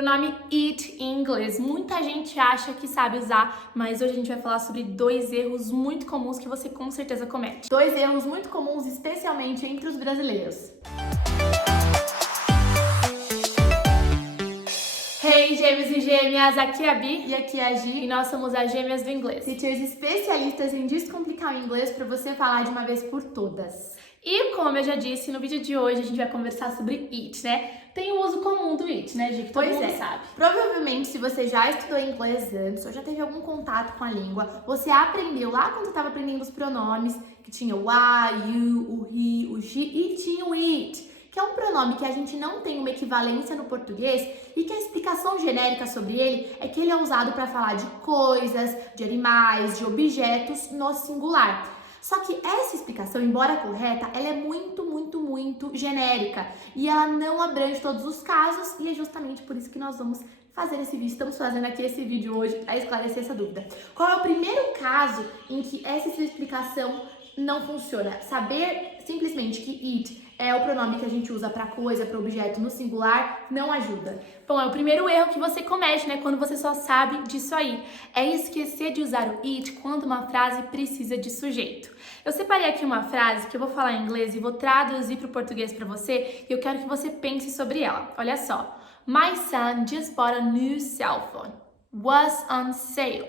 Pronome it em inglês. Muita gente acha que sabe usar, mas hoje a gente vai falar sobre 2 erros muito comuns que você com certeza comete. 2 erros muito comuns, especialmente entre os brasileiros. Hey, gêmeos e gêmeas! Aqui é a Bi e aqui é a Gi e nós somos as Gêmeas do Inglês. Teachers especialistas em descomplicar o inglês para você falar de uma vez por todas. E como eu já disse, no vídeo de hoje a gente vai conversar sobre it, né? Tem o uso comum do it, né, Gi? Que todo mundo sabe. Provavelmente, se você já estudou inglês antes ou já teve algum contato com a língua, você aprendeu lá quando estava aprendendo os pronomes, que tinha o I, you, o he, o she e tinha o it, que é um pronome que a gente não tem uma equivalência no português e que a explicação genérica sobre ele é que ele é usado para falar de coisas, de animais, de objetos no singular. Só que essa explicação, embora correta, ela é muito genérica e ela não abrange todos os casos e é justamente por isso que nós vamos fazer esse vídeo. Estamos fazendo aqui esse vídeo hoje para esclarecer essa dúvida. Qual é o primeiro caso em que essa explicação não funciona? Saber simplesmente que it é o pronome que a gente usa para coisa, para objeto no singular, não ajuda. Bom, é o primeiro erro que você comete, né? Quando você só sabe disso aí. É esquecer de usar o it quando uma frase precisa de sujeito. Eu separei aqui uma frase que eu vou falar em inglês e vou traduzir para o português para você e eu quero que você pense sobre ela. Olha só. My son just bought a new cell phone. Was on sale.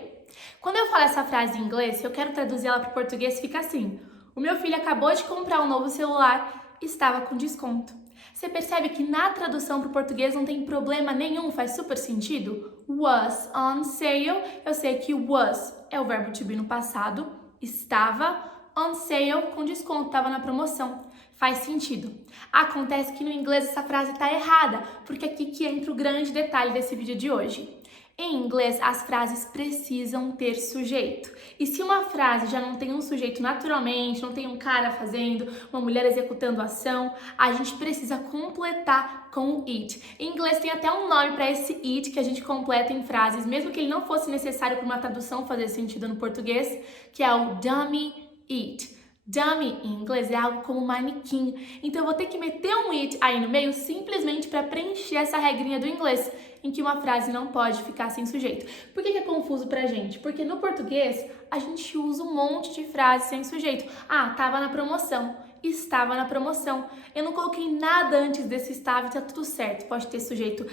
Quando eu falo essa frase em inglês, se eu quero traduzir ela para o português, fica assim. O meu filho acabou de comprar um novo celular, estava com desconto. Você percebe que na tradução para o português não tem problema nenhum, faz super sentido? Was on sale, eu sei que was é o verbo to be no passado, estava on sale com desconto, estava na promoção. Faz sentido. Acontece que no inglês essa frase está errada, porque aqui que entra o grande detalhe desse vídeo de hoje. Em inglês, as frases precisam ter sujeito. E se uma frase já não tem um sujeito naturalmente, não tem um cara fazendo, uma mulher executando a ação, a gente precisa completar com o it. Em inglês tem até um nome para esse it que a gente completa em frases, mesmo que ele não fosse necessário para uma tradução fazer sentido no português, que é o dummy it. Dummy em inglês é algo como manequim. Então eu vou ter que meter um it aí no meio simplesmente para preencher essa regrinha do inglês, em que uma frase não pode ficar sem sujeito. Por que é confuso pra gente? Porque no português a gente usa um monte de frases sem sujeito. Ah, tava na promoção. Estava na promoção. Eu não coloquei nada antes desse estava e tá tudo certo. Pode ter sujeito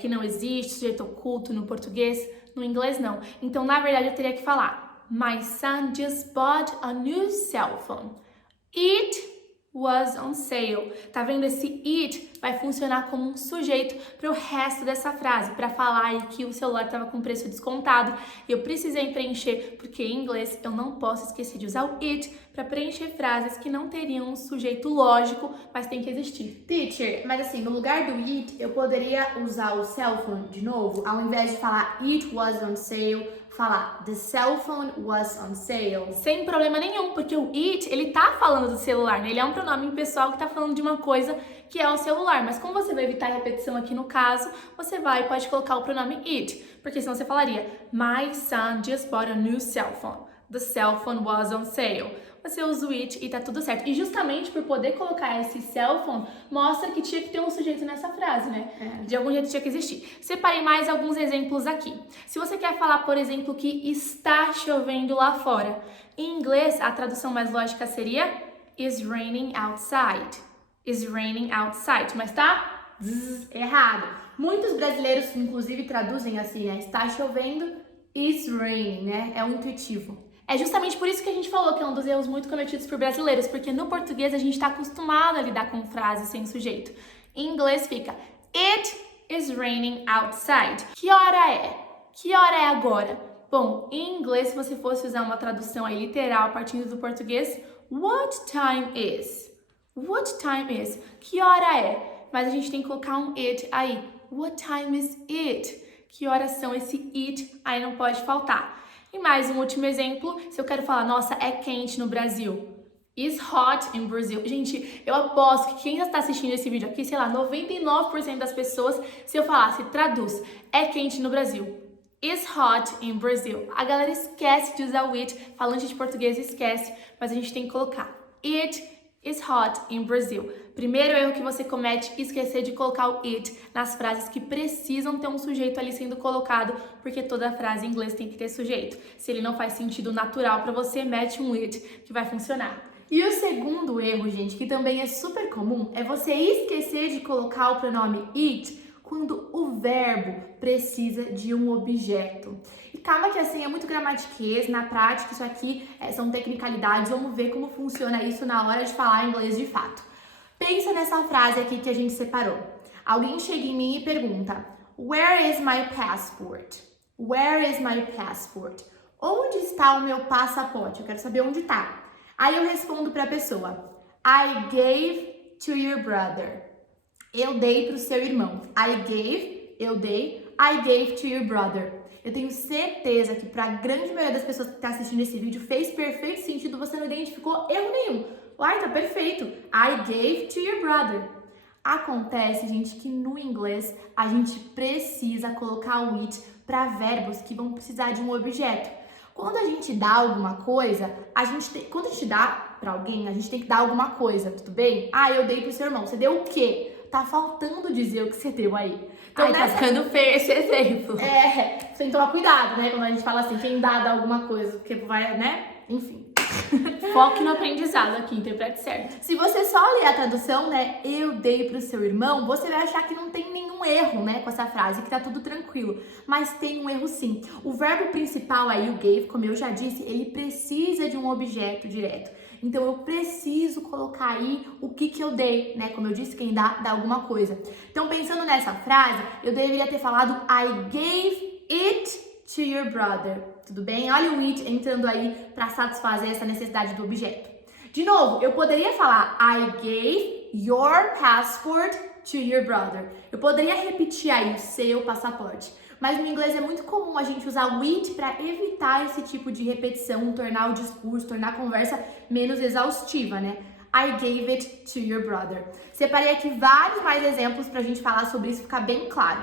que não existe, sujeito oculto no português. No inglês não. Então, na verdade, eu teria que falar My son just bought a new cell phone. It was on sale. Tá vendo? Esse it vai funcionar como um sujeito para o resto dessa frase, para falar aí que o celular estava com preço descontado e eu precisei preencher, porque em inglês eu não posso esquecer de usar o it para preencher frases que não teriam um sujeito lógico, mas tem que existir. Teacher, mas assim, no lugar do it, eu poderia usar o cell phone de novo, ao invés de falar it was on sale, falar the cell phone was on sale. Sem problema nenhum, porque o it, ele tá falando do celular, né? Ele é um pronome pessoal que tá falando de uma coisa que é o celular, mas como você vai evitar repetição aqui no caso, você pode colocar o pronome it, porque senão você falaria My son just bought a new cell phone. The cell phone was on sale. Você usa o it e tá tudo certo. E justamente por poder colocar esse cell phone, mostra que tinha que ter um sujeito nessa frase, né? De algum jeito tinha que existir. Separei mais alguns exemplos aqui. Se você quer falar, por exemplo, que está chovendo lá fora, em inglês a tradução mais lógica seria It's raining outside. It's raining outside. Mas tá errado. Muitos brasileiros, inclusive, traduzem assim, né? Está chovendo, it's raining, né? É o intuitivo. É justamente por isso que a gente falou que é um dos erros muito cometidos por brasileiros, porque no português a gente está acostumado a lidar com frases sem sujeito. Em inglês fica It is raining outside. Que hora é? Que hora é agora? Bom, em inglês, se você fosse usar uma tradução aí literal partindo do português, What time is? What time is? Que hora é? Mas a gente tem que colocar um it aí. What time is it? Que horas são? Esse it aí não pode faltar. E mais um último exemplo, se eu quero falar, nossa, é quente no Brasil. Is hot in Brazil. Gente, eu aposto que quem está assistindo esse vídeo aqui, sei lá, 99% das pessoas, se eu falasse, traduz, é quente no Brasil. Is hot in Brazil. A galera esquece de usar o it, falante de português esquece, mas a gente tem que colocar. It is hot in Brazil. Primeiro erro que você comete, esquecer de colocar o it nas frases que precisam ter um sujeito ali sendo colocado, porque toda frase em inglês tem que ter sujeito. Se ele não faz sentido natural para você, mete um it que vai funcionar. E o segundo erro, gente, que também é super comum, é você esquecer de colocar o pronome it quando o verbo precisa de um objeto. E calma que assim é muito gramatiquês, na prática isso aqui são tecnicalidades, vamos ver como funciona isso na hora de falar inglês de fato. Pensa nessa frase aqui que a gente separou. Alguém chega em mim e pergunta: Where is my passport? Where is my passport? Onde está o meu passaporte? Eu quero saber onde está. Aí eu respondo para a pessoa: I gave to your brother. Eu dei para o seu irmão. I gave, eu dei. I gave to your brother. Eu tenho certeza que para a grande maioria das pessoas que está assistindo esse vídeo fez perfeito sentido, você não identificou erro nenhum. Uai, tá perfeito. I gave to your brother. Acontece, gente, que no inglês a gente precisa colocar o it para verbos que vão precisar de um objeto. Quando a gente dá alguma coisa, quando a gente dá para alguém, a gente tem que dar alguma coisa, tudo bem? Ah, eu dei pro seu irmão. Você deu o quê? Tá faltando dizer o que você deu aí. Então, tá ficando feio esse exemplo. Você tem que tomar cuidado, né? Quando a gente fala assim, quem dá alguma coisa, porque vai, né? Enfim. Foque no aprendizado aqui, interprete certo. Se você só ler a tradução, né, eu dei pro seu irmão, você vai achar que não tem nenhum erro, né, com essa frase, que tá tudo tranquilo. Mas tem um erro sim. O verbo principal aí, o gave, como eu já disse, ele precisa de um objeto direto. Então eu preciso colocar aí o que eu dei, né? Como eu disse, quem dá alguma coisa. Então pensando nessa frase, eu deveria ter falado I gave it to your brother. Tudo bem? Olha o it entrando aí para satisfazer essa necessidade do objeto. De novo, eu poderia falar I gave your passport to your brother. Eu poderia repetir aí o seu passaporte. Mas no inglês é muito comum a gente usar o it para evitar esse tipo de repetição, tornar o discurso, tornar a conversa menos exaustiva, né? I gave it to your brother. Separei aqui vários mais exemplos pra gente falar sobre isso, ficar bem claro.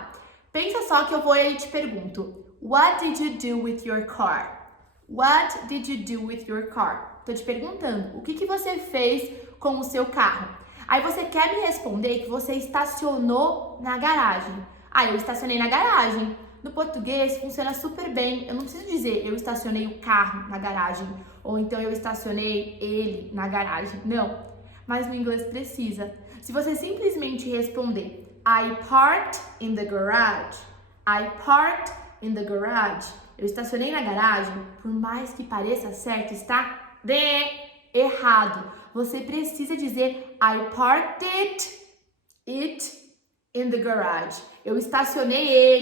Pensa só que eu vou e te pergunto: What did you do with your car? What did you do with your car? Tô te perguntando, o que você fez com o seu carro? Aí você quer me responder que você estacionou na garagem. Ah, eu estacionei na garagem. No português funciona super bem. Eu não preciso dizer eu estacionei o carro na garagem ou então eu estacionei ele na garagem. Não. Mas no inglês precisa. Se você simplesmente responder I parked in the garage. I parked in the garage. Eu estacionei na garagem, por mais que pareça certo, está errado. Você precisa dizer I parked it in the garage. Eu estacionei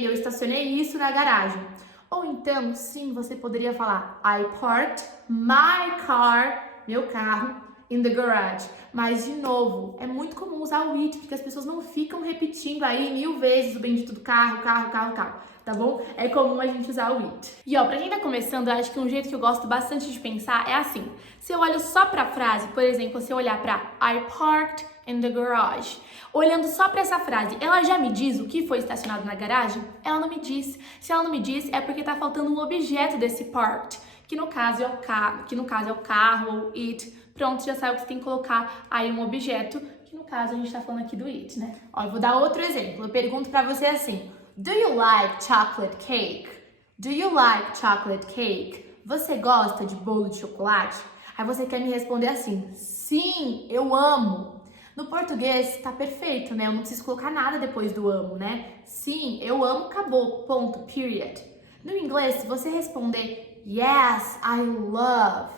isso na garagem. Ou então, sim, você poderia falar I parked my car, meu carro, in the garage. Mas, de novo, é muito comum usar o it, porque as pessoas não ficam repetindo aí 1000 vezes o bendito do carro, tá bom? É comum a gente usar o it. E ó, pra quem tá começando, eu acho que um jeito que eu gosto bastante de pensar é assim. Se eu olho só pra frase, por exemplo, se eu olhar pra I parked in the garage, olhando só pra essa frase, ela já me diz o que foi estacionado na garagem? Ela não me diz. Se ela não me diz, é porque tá faltando um objeto desse parked, que no caso é o carro ou it. Pronto, já sabe que você tem que colocar aí um objeto, que no caso a gente tá falando aqui do it, né? Ó, eu vou dar outro exemplo. Eu pergunto pra você assim: Do you like chocolate cake? Do you like chocolate cake? Você gosta de bolo de chocolate? Aí você quer me responder assim: sim, eu amo. No português tá perfeito, né? Eu não preciso colocar nada depois do amo, né? Sim, eu amo, acabou, ponto, period. No inglês, se você responder yes, I love,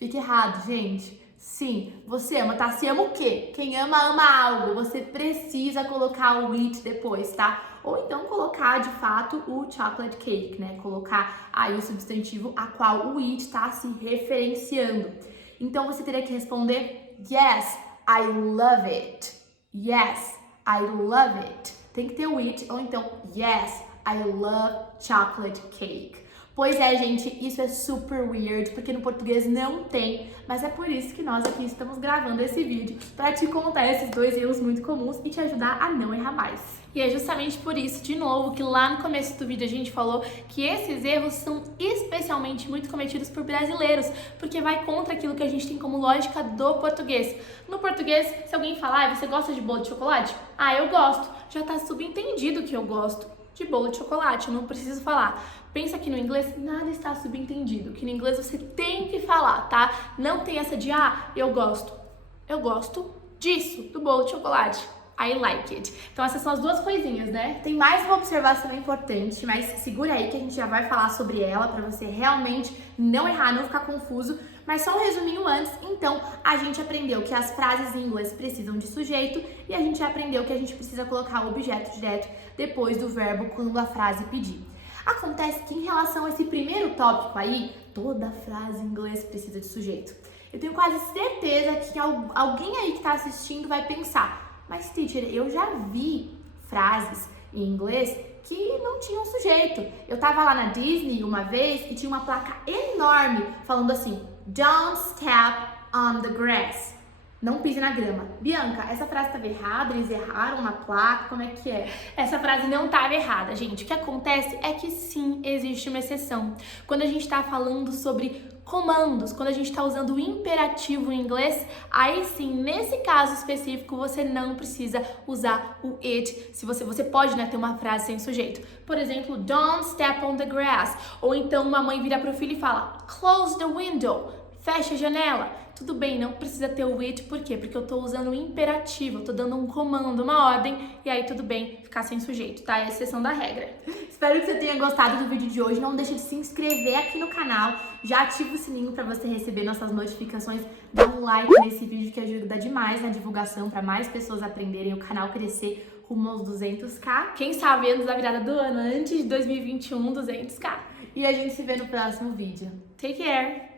fica errado, gente. Sim, você ama, tá? Se ama o quê? Quem ama, ama algo. Você precisa colocar o it depois, tá? Ou então colocar, de fato, o chocolate cake, né? Colocar aí o substantivo a qual o it tá se referenciando. Então, você teria que responder yes, I love it. Yes, I love it. Tem que ter o it, ou então yes, I love chocolate cake. Pois é, gente, isso é super weird, porque no português não tem, mas é por isso que nós aqui estamos gravando esse vídeo, para te contar esses dois erros muito comuns e te ajudar a não errar mais. E é justamente por isso, de novo, que lá no começo do vídeo a gente falou que esses erros são especialmente muito cometidos por brasileiros, porque vai contra aquilo que a gente tem como lógica do português. No português, se alguém falar, você gosta de bolo de chocolate? Ah, eu gosto. Já tá subentendido que eu gosto de bolo de chocolate, eu não preciso falar. Pensa que no inglês nada está subentendido, que no inglês você tem que falar, tá? Não tem essa de, eu gosto disso, do bolo de chocolate. I like it. Então essas são as duas coisinhas, né? Tem mais uma observação importante, mas segura aí que a gente já vai falar sobre ela para você realmente não errar, não ficar confuso. Mas só um resuminho antes, então a gente aprendeu que as frases em inglês precisam de sujeito e a gente aprendeu que a gente precisa colocar o objeto direto depois do verbo quando a frase pedir. Acontece que em relação a esse primeiro tópico aí, toda frase em inglês precisa de sujeito. Eu tenho quase certeza que alguém aí que está assistindo vai pensar: mas, teacher, eu já vi frases em inglês que não tinham sujeito. Eu tava lá na Disney uma vez e tinha uma placa enorme falando assim: Don't step on the grass. Não pise na grama. Bianca, essa frase estava errada? Eles erraram na placa? Como é que é? Essa frase não estava errada, gente. O que acontece é que sim, existe uma exceção. Quando a gente está falando sobre comandos, quando a gente está usando o imperativo em inglês, aí sim, nesse caso específico, você não precisa usar o it. Se você pode, né, ter uma frase sem sujeito. Por exemplo, don't step on the grass. Ou então uma mãe vira pro filho e fala, close the window. Fecha a janela. Tudo bem, não precisa ter o it, por quê? Porque eu tô usando o imperativo, eu tô dando um comando, uma ordem, e aí tudo bem ficar sem sujeito, tá? É a exceção da regra. Espero que você tenha gostado do vídeo de hoje. Não deixe de se inscrever aqui no canal, já ativa o sininho para você receber nossas notificações, dá um like nesse vídeo que ajuda demais na divulgação para mais pessoas aprenderem, o canal crescer rumo aos 200k. Quem sabe antes da virada do ano, antes de 2021, 200k. E a gente se vê no próximo vídeo. Take care!